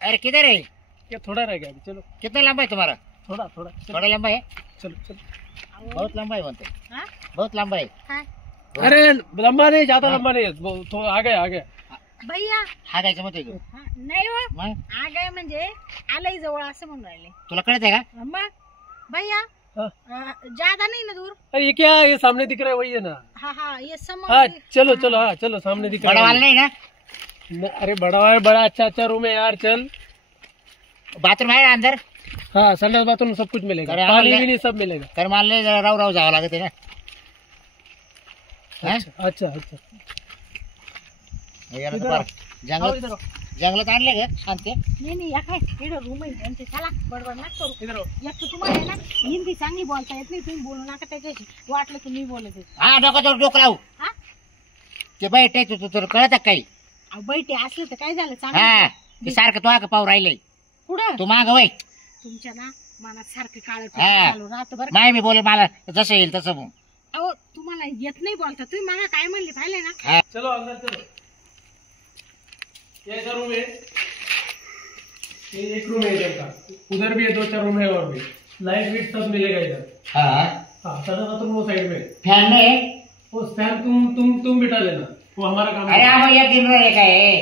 अरे किधर है? ये थोड़ा रह गया अभी, चलो। कितना लंबा है तुम्हारा? थोड़ा थोड़ा थोड़ा लंबा है। चलो चलो। बहुत लंबा है बोलते। हाँ? बहुत लंबा है। हाँ? अरे लंबा नहीं, ज्यादा लंबा नहीं है, थोड़ा आ गया भैया हा काय समजतोय तू? हा, नाही हो मग आ गए म्हणजे आलंय जवळ असं म्हणून राहिले तुला कळत आहे का? मग भैया हाँ। ज्यादा नहीं ना दूर। अरे ये क्या है, ये सामने दिख रहा है वही है ना। हाँ हाँ ये समझ हाँ चलो चलो, हाँ चलो, सामने दिख बड़ा रहा वाला है। नहीं ना? अरे बड़ा है, बड़ा अच्छा रूम है यार, चल। बाथरूम है ना अंदर? हाँ संडास बाथरूम सब कुछ मिलेगा, अरे पानी हाँ, भी नहीं, सब मिलेगा। तर मान ले जरा राव राव जावं लागत आहे ना। हाँ? अच्छा अच्छा। याला तर इधर फार आओ, इधर जंगलात आओ, जंगलात आणले का शांती? नाही नाही या काय इकडं रूम आहे त्यांचे, चला बडबड नका करू। इधर आओ। एक तर तुम्हाला आहे ना हिंदी चांगली बोलता येत नाही, तुम्ही बोलू नका त्याच्याशी, वाटलं तुम्ही बोलत आहे। हा डोकं डोकं लावू हा ते बैठ तू तुला कळत आहे काही? अहो, बैठे असले तर काय झालं हा चांगलं ते सारखं तो का पाहू राहिलंय कुठं तू माग वय तुमच्या ना मनात सारखं काळ हा. चालू राहतं बरं। नाही मी बोले मला जसं येईल तसं मग अहो तुम्हाला येत नाही बोलता, तुम्ही मला काय म्हणले पाहिले ना। हा. चलो अंदर चलो। ये ऐसा रूम है, ये एक रूम है इधर का, उधर भी है, 2-4 रूम है और भी, लाइट वीट सब मिलेगा इधर। हा हाँ संडास बाथरूम वो साइड में है। फॅन नाही? वो फैन तुम बिठा लेना, वो हमारा काम अरे है। हम एक दिन रहे का है,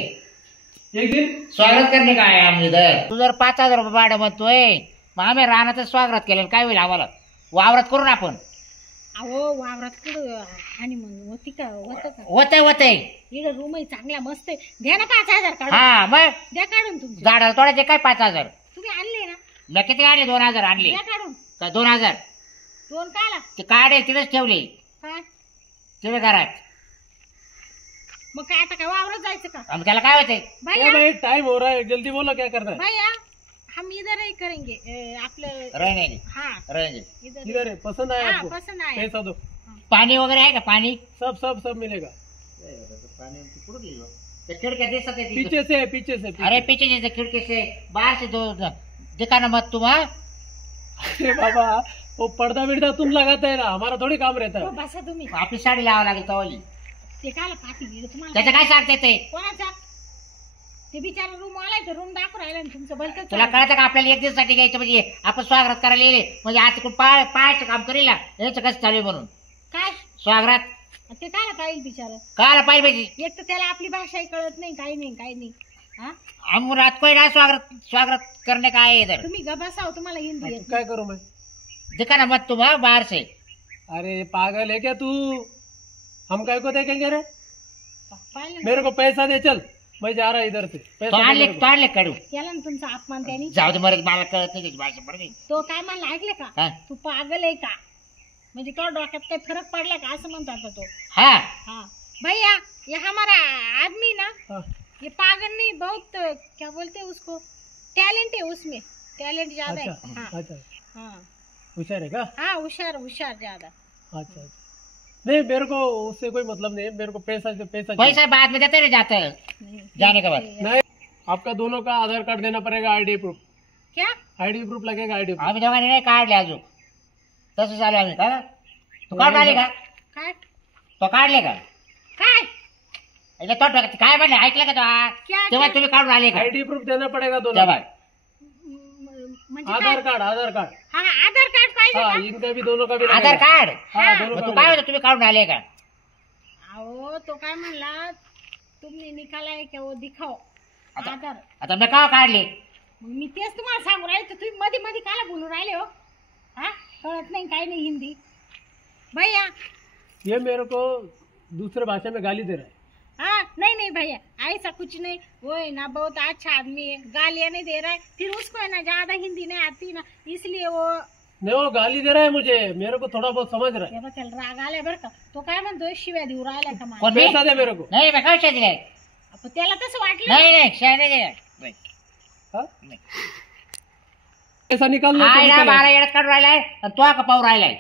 एक दिन स्वागत करने का आहे आम्ही इधर। तू जर 5,000 रुपये भाडं म्हणतोय मग आम्ही रानातच स्वागत केलं काय होईल आम्हाला? वावरात करू ना आपण। अहो वावरात कुठं हानिमून होती का, होतं का? होतंय होतंय। इकडं रूम आहे चांगला मस्त आहे, द्या ना 5,000 काढून, हा मग द्या काढून तुमचे। झाडाला तोडायचे काय 5,000? तुम्ही आणले ना, मी किती आणले? 2,000 आणले द्या काढून। का? 2,000 दोन काला ते काढेल तिथेच ठेवले काय तिथे घरात। मग काय आता काय वावरात जायचं का? आम्ही त्याला काय होतंय? भैया भाई टाइम हो रहा है, जल्दी बोलो क्या करना है। भैया हम इधर ही करेंगे आपलं रहेंगे हाँ रहेंगे। इधर इधर है, पसंद आया हाँ आपको? पसंद आया। पैसा दो, पाणी वगैरे आहे का? पाणी सब सब सब मिलेगा। ते खिडक्या दिसत आहे तिथं। पीछे से है, पीछे से, अरे पीछे से खिड़की से बाहर से दो दिखाना मत तुम। हाँ? अरे बाबा वो पर्दा विर्दा तुम लगाते है ना, हमारा थोड़ी काम रहता हो, है। बसा तुम्ही। आपली साडी लावा लागेल तवाली। ते काला पाठी गेलं तुम्हाला? त्याचं काय सांगते ते? कोणाचा? ते बिचारा रूम आलाय तर रूम दाखवून राहिला आणि तुमचं भलतंच तुला चाललंय। कळतं का आपल्याला एक दिवसासाठी घ्यायचं म्हणजे आपण स्वागत करायला येईल म्हणजे आता तिकडून पाहायचं काम करेल ना याचं कसं चालू आहे म्हणून काय स्वागत ते काला पाहिजे बिचारा, कायला पाहिजे पाहिजे? एक तर त्याला आपली भाषाही कळत नाही, काही नाही काही नाही। हा हम रात को ना स्वागत स्वागत करने का है इधर। तुम्ही ग बसाव, तुम्हाला हिंदी येत क्या करूं मैं? दिखाना मत तुम। हाँ, बाहर से। अरे पागल है क्या तू? हम काय को देखेंगे रे? नाही। पाहिलं ना? मेरे को पैसा दे, चल मैं जा रहा इधर से, तो पैसा दे आणले मेरे तो को। आणले काढू केला ना तुमचा अपमान त्यांनी। जाऊ दे मरत मला कळत नाही त्याची भाषा बरं. तो काय म्हणला ऐकले का? हा तू पागल आहे का, म्हणजे तो डोक्यात काही फरक पडला का असं म्हणतात तो। हा हाँ भैया ये हमारा आदमी ना, हाँ, ये पागल नहीं, बहुत क्या बोलते हैं उसको, टैलेंट है उसमें, टैलेंट ज्यादा है। अच्छा हाँ अच्छा, हाँ होशियार है क्या? हाँ होशियार होशियार ज्यादा। अच्छा अच्छा, नहीं मेरे को उससे कोई मतलब नहीं है, मेरे को पैसा पैसा चाहिए। पैसा बाद में देते रहे जाते हैं। नहीं, जाने के बाद नहीं, आपका दोनों का आधार कार्ड देना पड़ेगा, आईडी प्रूफ, क्या आईडी प्रूफ लगेगा, आईडी प्रूफ। आम्ही दोघांनी नाही काढले अजून तसं चालू आम्ही का? तू काढून आले का? काय तो काढले का? काय એટલે तो काय म्हणले ऐकलं का तो? क्या तेव्हा क्या? तुम्ही काढून आले का? आईडी प्रूफ देना पड़ेगा दोनों तेव्हा का। म्हणजे आधार काय? कार्ड, आधार कार्ड, हाँ आधार कार्ड पाहिजे हाँ का? इनका भी दोनों का भी आधार लगेगा। कार्ड हाँ दोनों मग का तू भी काय लगेगा। होतं तुम्ही काढून आले का? अहो तो काय म्हणला, तुमने निकाला है क्या वो दिखाओ आता- आधार। आता मी का काढले? मग मी तेच तुम्हाला सांगू राहिले, तर तुम्ही मध्ये मध्ये काला बोलून राहिले हो? हा कळत नाही काही नाही हिंदी। भैया ये मेरे को दूसरे भाषा में गाली दे रहा है। हाँ नहीं नहीं भैया ऐसा कुछ नहीं, वो है ना बहुत अच्छा आदमी है, गालियाँ नहीं दे रहा है, फिर उसको है ना ज्यादा हिंदी नहीं आती ना, इसलिए वो नहीं वो गाली दे रहा है मुझे, मेरे को थोड़ा बहुत समझ रहा है। हे बघ त्याला राग आलाय बरं का, तो काय म्हणतोय शिव्या देऊ राहिलाय का मला? कोण मी? पैसा दे मेरे को। नाही मी काय दिले? आपण त्याला तसं वाटलं नाही नाही शाळे नाही दिले. हाँ? नाही. पैसा निकाल लो तो हाय ना निकल बारा आए। येडत काढून राहिलाय आणि तो का पाहू राहिलाय.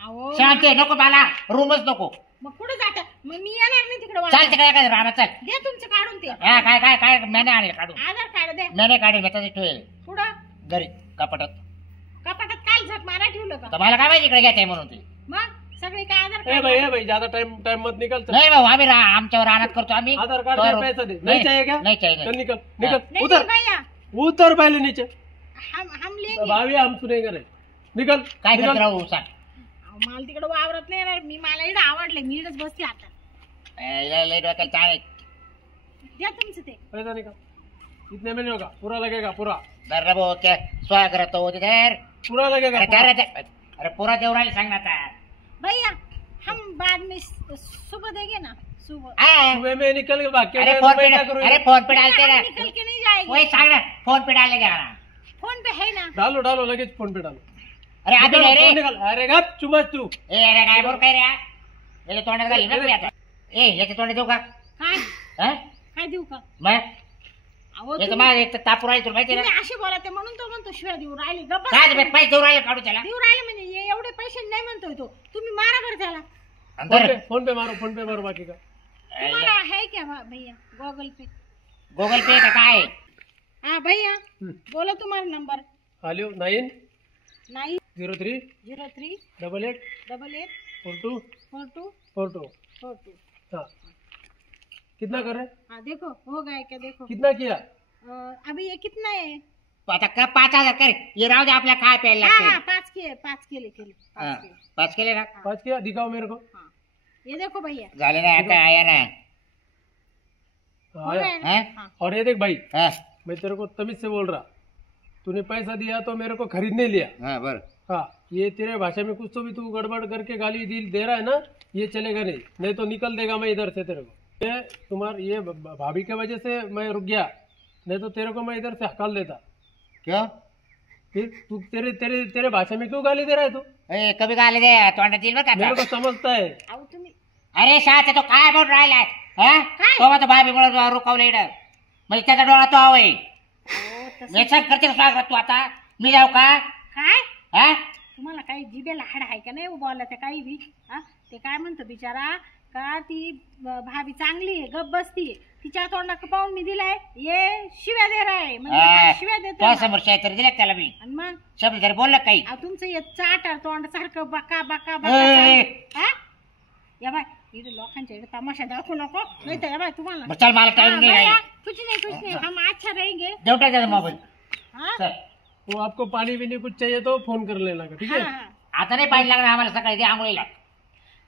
अहो शांत आहे, नको मला रूमच नको. मग कुठं जाता? मग मी येणार नाही तिकडे चाल वाटलं. तिकडे काय राहणार चाल. द्या तुमचं काढून ते हा काय काय काय मैंने आणले काढून. आधार कार्ड द्या। मैंने काढले मी तसे ठेवले कुठं घरी कपाटात. कपाटात काल झक मारा ठेवलं का? तर मला काय माहिती इकडे घ्यायचंय म्हणून ते. मग सगळे काय आधार ए भाई, कार्ड? ए भाई ज्यादा टाइम टाइम मत निकल, चल। नाही भाऊ आम्ही आमच्यावर राहणार करतो आम्ही. आधार कार्ड तो- दे, पैसा दे। नहीं चाहिए क्या? नहीं चाहिए चल निकल हाँ। निकल नहीं उधर। नहीं भैया उतर पहले नीचे, हम लेंगे भाभी हम सुनेंगे नहीं, निकल काय निकल। करत राहू सांग. अहो, मला तिकडे वावरत नाही येणार मी, मला इकडे आवडले, मी इकडेच बसते आता. लय डोक्याला ताण आहे. द्या तुमचं ते. पैसा निकाल, इतने में नहीं होगा, पूरा लगेगा पूरा, धर रे भाऊ, क्या स्वागत होते धर. पूरा लगेगा अरे पूरा। धर रे. अरे पुरा देऊ राहिले सांग ना आता. भैया हम बाद में सुबह देंगे ना, सुबह. हा. सुबह में निकल के बाकी अरे है, फोन तो मैं पे क्या करूँ? अरे फोन पे डालते हम ना. निकल के नहीं जाएंगे. वही सांग ना, फोन पे डालने का ना. फोन पे है ना. डालो डालो लगेज फोन पे डालो। अरे अभी निकल, नाही फोन रे. निकल, अरे गप चुमच तू। ए अरे काय बोल काय रे हा? याच्या तोंडात घाली ना तुम्ही आता. ए याच्या तोंडात देऊ का? काय हा? काय देऊ का? मग अहो याचं तुम्ही माझं एक तर तापू राहील तुला माहिती आहे ना. तुम्ही असे बोलते म्हणून तो म्हणतो शिव्या देऊ राहिले. गप्प काय ते पैसे देऊ राहिले काढू त्याला. देऊ राहिले म्हणजे हे एवढे पैसे नाही म्हणतोय तो. तुम्ही मारा बरं त्याला. फोन पे मारो, फोन पे मारो बाकी का। तुम्हाला है क्या भैया गूगल पे? गुगल पे का काय? हाँ भैया बोलो तुम्हारा नंबर. हेलो 9 9 03 03 88 88 42 42 42। 42. हाँ कितना कर रहे हैं? हाँ देखो हो गया क्या देखो. कितना किया? अभी ये कितना है? आता का 5,000 कर. ये राहू दे आपल्या काय प्यायला हाँ हाँ लागते. 5 केले 5 केले हा, 5 केले. 5 केले ना. 5 किया, दिखाओ मेरे को। हाँ ये देखो भैया झाले ना आता आया ना. हो आया। गया ना. हाँ? हाँ और ये देख भाई, हा मैं तेरे को तमीज से बोल रहा, तूने पैसा दिया तो मेरे को खरीदने लिया। हा बर. हाँ ये तेरे भाषा में कुछ तो भी तू गड़बड़ करके गाली दे रहा है ना, ये चलेगा नहीं, नहीं तो निकल देगा मैं इधर से तेरे को। ये तुम्हार ये भाभी के वजह से मैं रुक गया, नहीं तो तेरे को मैं इधर से हकाल देता। क्यों? फिर तू तेरे तेरे तेरे भाषा में क्यों गाली दे रहा है तू? ए कमी गाले दे तोंडात येईल बरं मेरे का. को समझता है। अहो तुम्ही अरे शाळेत तो काय बोल राहिलाय हा? काय? तो मग भाभी मुळे रुकवलं इकडं. म्हणजे त्याचा डोळा तो हवय. अहो तसं मी सांग करते का स्वागत तू आता. मी जाऊ का? काय हा? तुम्हाला काही जिभेला हाड आहे का नाही बोलायचं काही बी. हा ते काय म्हणतो बिचारा का ती भाभी चांगली आहे गप बसती तिच्या तोंडाक पाहून मी दिलाय ये शिव्या दे राय म्हणजे हा, काय शिव्या देतो तो समोर तर दिले त्याला मी आणि मग शब्द तरी बोललं काही. अहो, तुमचं हे चाटा तोंड सारखं बका बका ए, बका ए, चालू. हा या बाय इकडे लोकांच्या इकडे तमाशा दाखवू नको नाही तर या बाय तुम्हाला बरं, चल मला हाँ, टाइम नाही भैया, राहील. कुछ नहीं हम अच्छा रहेंगे. देऊ टाक त्याचा मोबाईल. हाँ चल तो आपको पानी भी नहीं कुछ चाहिए तो फोन कर लेना का, ठीक है? हाँ हाँ. आता नाही पाणी लागणार आम्हाला सकाळी दे आंघोळीला.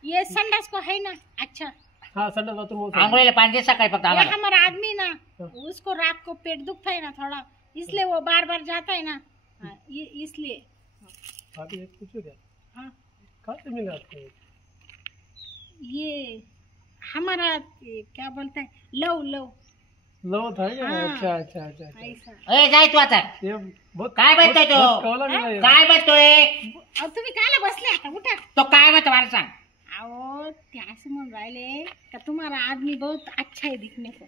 ये संडास को है ना अच्छा. हाँ संडा बाथरूम हो आंघोळीला पाणी दे सकाळी फक्त ये आम्हाला. हमारा आदमी ना उसको रात को पेट दुखता है ना थोड़ा इसलिए वो बार बार जाता है ना. हाँ, ये इसलिए. भाभी एक पूछो क्या, हाँ कहाँ से मिला आपको? ये हमारा ये क्या बोलता है लव लव लव था क्या? हाँ. अच्छा अच्छा अच्छा अच्छा। ऐसा. ए जाय तू आता. ये बहुत काय म्हणतोय तो? बहुत कौला मिला ये। काय म्हणतोय अहो तुम्ही कायला बसले आता उठा. तो? काय म्हणतो मला सांग. अहो ते असं म्हणून राहिले का तुम्हारा आदमी बहुत अच्छा है दिखने को.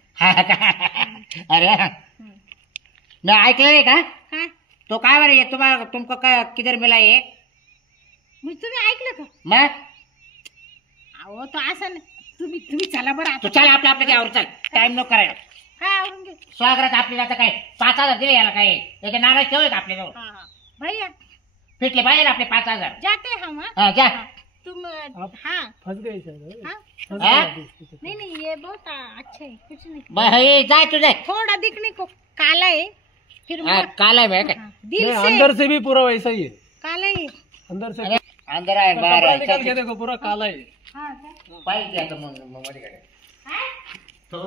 अरे हम्म. मी ऐकलं नाही का काय तो काय बरं ये तुम्हाला तुमको काय किधर मिला ये म्हणजे तुम्ही ऐकलं का? मग अहो तो असं नाही. तुम्ही तुम्ही चला बरं तू आता. चल आपल्या आपल्या त्यावर चल. टाइम नको करायला. काय आवरून घे. स्वागत आपल्याला आता काय 5,000 दिले याला काय याच्या नावात ठेव का आपल्याजवळ. हाँ हाँ भैया फिटले पाहिजे ना आपले 5,000. जाते हम. हाँ? हा जा. हाँ, तुम हाँ फंस गए शायद। हाँ फंस हाँ? गए इसके चक्कर। नहीं नहीं ये बहुत अच्छे है कुछ नहीं. हे जाय तू जाय. थोड़ा दिखने को काला है फिर हा, काला आहे बघ. हाँ, दिल नहीं, से अंदर से भी पूरा वैसा ही है, काला है. अंदर से अरे, अंदर आहे बाहेर कपड़ा आहे. निकाल के देखो पूरा काला है। हाँ क्या? पाहिजे आता मग मध्ये काय हाँ? तो